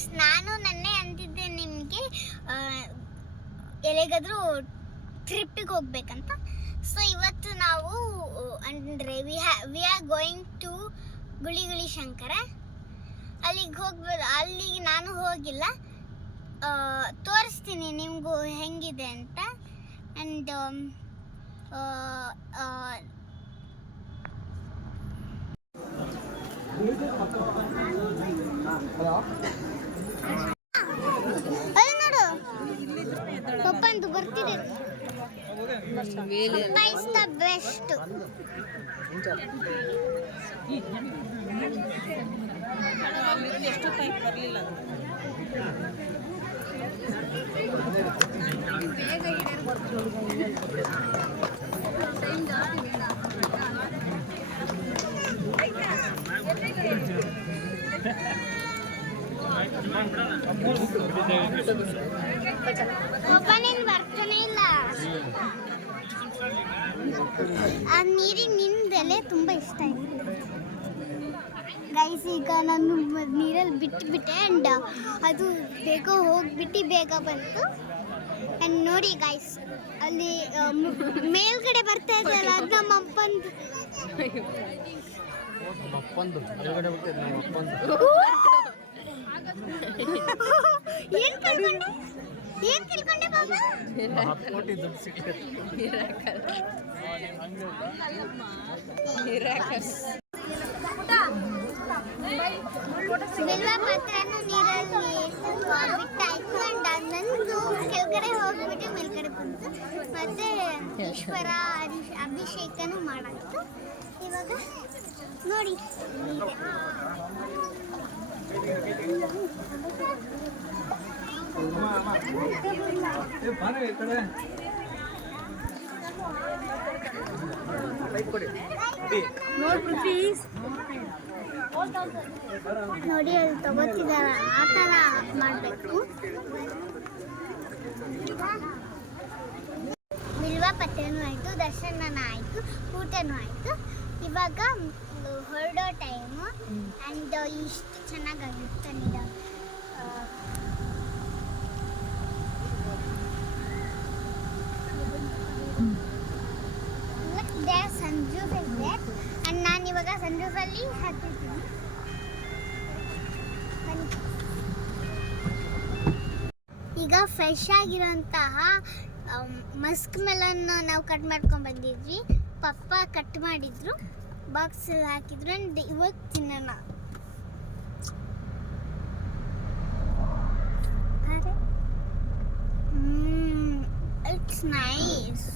Friends, ನಾನು ನನ್ನೇ ಅಂತಿದ್ದೆ ನಿಮಗೆ ಎಲ್ಲಿಗಾದ್ರೂ ಟ್ರಿಪ್ಪಿಗೆ ಹೋಗ್ಬೇಕಂತ. ಸೊ ಇವತ್ತು ನಾವು ಅಂದರೆ we are going to Guliguli Shankara. ಅಲ್ಲಿಗೆ ಹೋಗ್ಬೋದು. ಅಲ್ಲಿಗೆ ನಾನು ಹೋಗಿಲ್ಲ, ತೋರಿಸ್ತೀನಿ ನಿಮಗೂ ಹೆಂಗಿದೆ ಅಂತ. ಆ್ಯಂಡ್ ನೋಡು ಪಪ್ಪಂದು ಬರ್ತಿದೆ. ಪಪ್ಪ ಇಸ್ ದ ಬೆಸ್ಟ್. ಎಷ್ಟು ಟೈಪ್ ಬರಲಿಲ್ಲ ಪಪ್ಪ ನೀನು ಬರ್ತಾನೆ ಇಲ್ಲ. ಆ ನೀರಿಗೆ ನಿಂದೆಲೆ ತುಂಬ ಇಷ್ಟ ಆಯ್ತು ಗೈಸ್. ಈಗ ನಾನು ನೀರಲ್ಲಿ ಬಿಟ್ಟುಬಿಟ್ಟೆ ಆ್ಯಂಡ್ ಅದು ಬೇಗ ಹೋಗ್ಬಿಟ್ಟು ಬೇಗ ಬಂತು. ಆ್ಯಂಡ್ ನೋಡಿ ಗೈಸ್, ಅಲ್ಲಿ ಮೇಲ್ಗಡೆ ಬರ್ತಾ ಇದೆಯಲ್ಲ, ಅದು ನಮ್ಮ ಅಪ್ಪಂದು. ಏನ್ ತಿಳ್ಕೊಂಡೆ ಬಾಬಾ? ಬಿಲ್ವ ಪತ್ರನ ನೀರಲ್ಲಿ ಬಿಟ್ಟಾಯ್ತು. ಅಂಡ್ ನಂದು ಕೆಳಗಡೆ ಹೋಗ್ಬಿಟ್ಟು ಮೇಲ್ಗಡೆ ಬಂತು. ಮತ್ತೆ ಈಶ್ವರ ಅಭಿಷೇಕನೂ ಮಾಡಾಯ್ತು. ಇವಾಗ ನೋಡಿ ನೋಡಿ ಅಲ್ಲಿ ತಗೋತಿದಾರ. ಆ ಥರ ಮಾಡಬೇಕು. ಬಿಲ್ವ ಪತ್ರೆನೂ ಆಯಿತು, ದರ್ಶನ ಆಯಿತು, ಊಟನೂ ಆಯಿತು. ಇವಾಗ ಹೊರಡೋ ಟೈಮು. ಆ್ಯಂಡ್ ಇಷ್ಟು ಚೆನ್ನಾಗಾಗಿತ್ತು. ಸನ್ರೂಫ್ ಇದೆ. ಆ್ಯಂಡ್ ನಾನು ಇವಾಗ ಸನ್ರೂಫಲ್ಲಿ ಹತ್ತಿದ್ದೀನಿ. ಈಗ ಫ್ರೆಶ್ ಆಗಿರೋಂತಹ ಮಸ್ಕ್ ಮೆಲನ್ ನಾವು ಕಟ್ ಮಾಡ್ಕೊಂಡು ಬಂದಿದ್ವಿ. ಪಪ್ಪ ಕಟ್ ಮಾಡಿದ್ರು, ಬಾಕ್ಸಲ್ಲಿ ಹಾಕಿದ್ರು. ಆ್ಯಂಡ್ ಇವಾಗ ತಿನ್ನೋಣ. It's nice.